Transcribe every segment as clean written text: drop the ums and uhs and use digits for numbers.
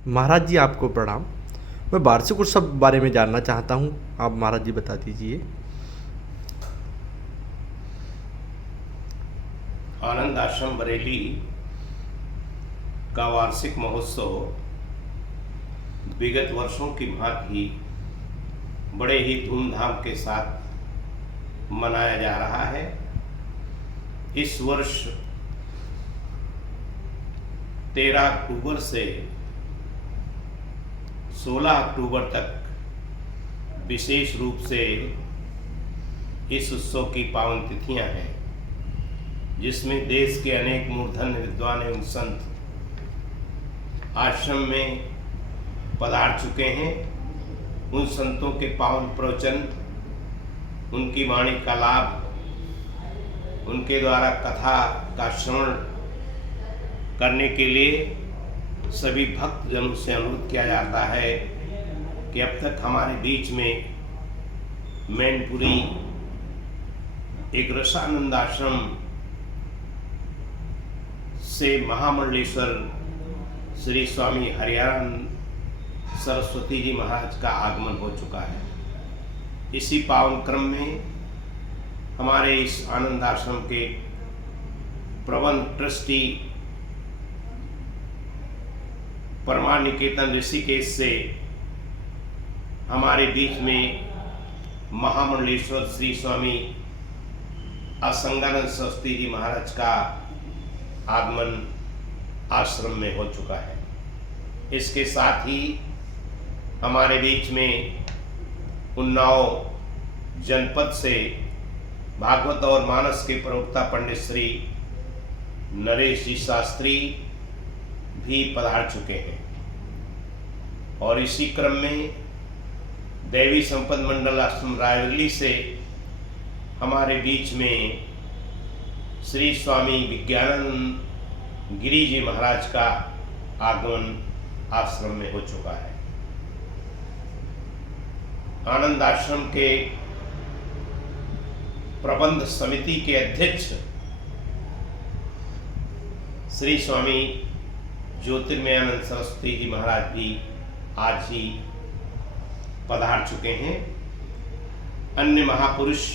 महाराज जी आपको प्रणाम। मैं वार्षिक उत्सव बारे में जानना चाहता हूँ, आप महाराज जी बता दीजिए। आनंद आश्रम बरेली का वार्षिक महोत्सव विगत वर्षों की भांति बड़े ही धूमधाम के साथ मनाया जा रहा है। इस वर्ष 13 अक्टूबर से 16 अक्टूबर तक विशेष रूप से इस उत्सव की पावन तिथियां हैं, जिसमें देश के अनेक मूर्धन्य विद्वान एवं संत आश्रम में पधार चुके हैं। उन संतों के पावन प्रवचन, उनकी वाणी का लाभ, उनके द्वारा कथा का श्रवण करने के लिए सभी भक्तजनों से अनुरोध किया जाता है कि अब तक हमारे बीच में मैनपुरी एक रसानंद आश्रम से महामंडलेश्वर श्री स्वामी हरिहरानंद सरस्वती जी महाराज का आगमन हो चुका है। इसी पावन क्रम में हमारे इस आनंद आश्रम के प्रबंध ट्रस्टी परमानिकेतन ऋषिकेश से हमारे बीच में महामंडलेश्वर श्री स्वामी असंगानंद सरस्वती जी महाराज का आगमन आश्रम में हो चुका है। इसके साथ ही हमारे बीच में उन्नाव जनपद से भागवत और मानस के प्रवक्ता पंडित श्री नरेश जी शास्त्री भी पधार चुके हैं। और इसी क्रम में देवी संपद मंडल आश्रम रायवली से हमारे बीच में श्री स्वामी विज्ञानंद गिरी जी महाराज का आगमन आश्रम में हो चुका है। आनंद आश्रम के प्रबंध समिति के अध्यक्ष श्री स्वामी ज्योतिर्मयानंद सरस्वती जी महाराज भी आज ही पधार चुके हैं। अन्य महापुरुष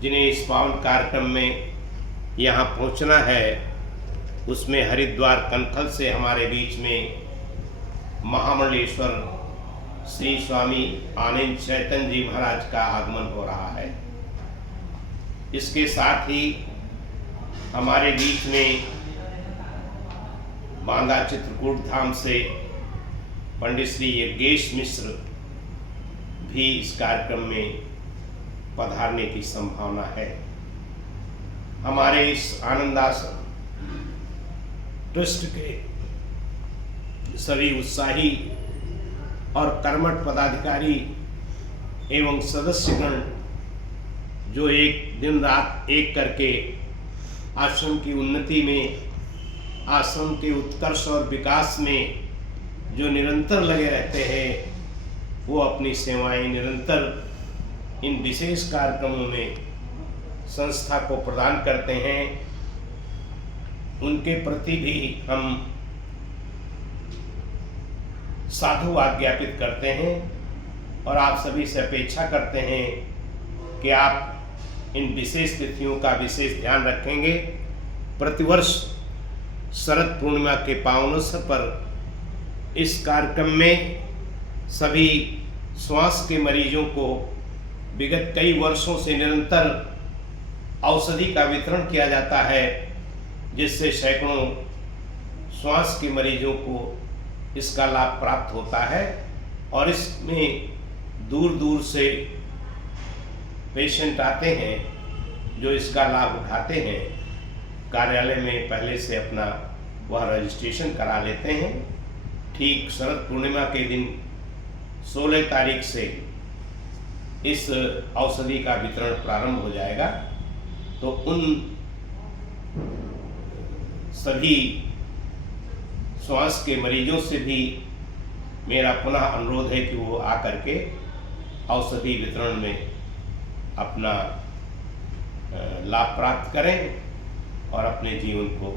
जिन्हें इस पावन कार्यक्रम में यहाँ पहुँचना है, उसमें हरिद्वार कनखल से हमारे बीच में महामंडलेश्वर श्री स्वामी आनंद चैतन्य जी महाराज का आगमन हो रहा है। इसके साथ ही हमारे बीच में बांदा चित्रकूट धाम से पंडित श्री योगेश मिश्र भी इस कार्यक्रम में पधारने की संभावना है। हमारे इस आनंद आश्रम ट्रस्ट के सभी उत्साही और कर्मठ पदाधिकारी एवं सदस्यगण जो एक दिन रात एक करके आश्रम की उन्नति में, आश्रम के उत्कर्ष और विकास में जो निरंतर लगे रहते हैं, वो अपनी सेवाएं निरंतर इन विशेष कार्यक्रमों में संस्था को प्रदान करते हैं। उनके प्रति भी हम साधुवाद ज्ञापित करते हैं और आप सभी से अपेक्षा करते हैं कि आप इन विशेष तिथियों का विशेष ध्यान रखेंगे। प्रतिवर्ष शरद पूर्णिमा के पावन अवसर पर इस कार्यक्रम में सभी श्वास के मरीजों को विगत कई वर्षों से निरंतर औषधि का वितरण किया जाता है, जिससे सैकड़ों श्वास के मरीजों को इसका लाभ प्राप्त होता है। और इसमें दूर दूर से पेशेंट आते हैं जो इसका लाभ उठाते हैं। कार्यालय में पहले से अपना वह रजिस्ट्रेशन करा लेते हैं। ठीक शरद पूर्णिमा के दिन 16 तारीख से इस औषधि का वितरण प्रारंभ हो जाएगा। तो उन सभी श्वास के मरीजों से भी मेरा पुनः अनुरोध है कि वो आकर के औषधि वितरण में अपना लाभ प्राप्त करें और अपने जीवन को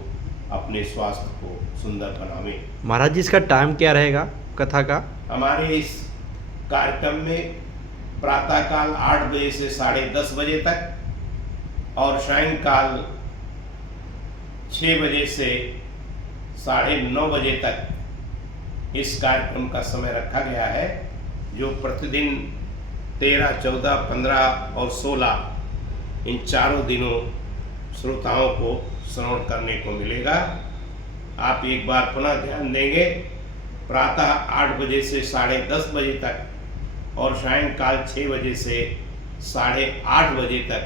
अपने स्वास्थ्य को सुंदर बनावें। महाराज जी इसका टाइम क्या रहेगा कथा का? हमारे इस कार्यक्रम में प्रातःकाल 8 बजे से 10:30 बजे तक और सायंकाल 6 बजे से 9:30 बजे तक इस कार्यक्रम का समय रखा गया है, जो प्रतिदिन 13, 14, 15 और 16 इन चारों दिनों श्रोताओं को श्रवण करने को मिलेगा। आप एक बार पुनः ध्यान देंगे, प्रातः 8 बजे से 10:30 बजे तक और सायंकाल 6 बजे से 8:30 बजे तक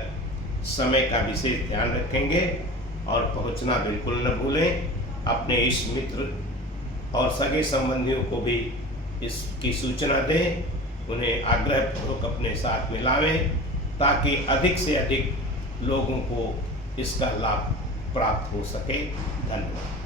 समय का विशेष ध्यान रखेंगे और पहुंचना बिल्कुल न भूलें। अपने इष्ट मित्र और सगे संबंधियों को भी इसकी सूचना दें, उन्हें आग्रहपूर्वक अपने साथ मिलावें ताकि अधिक से अधिक लोगों को इसका लाभ प्राप्त हो सके। धन्यवाद।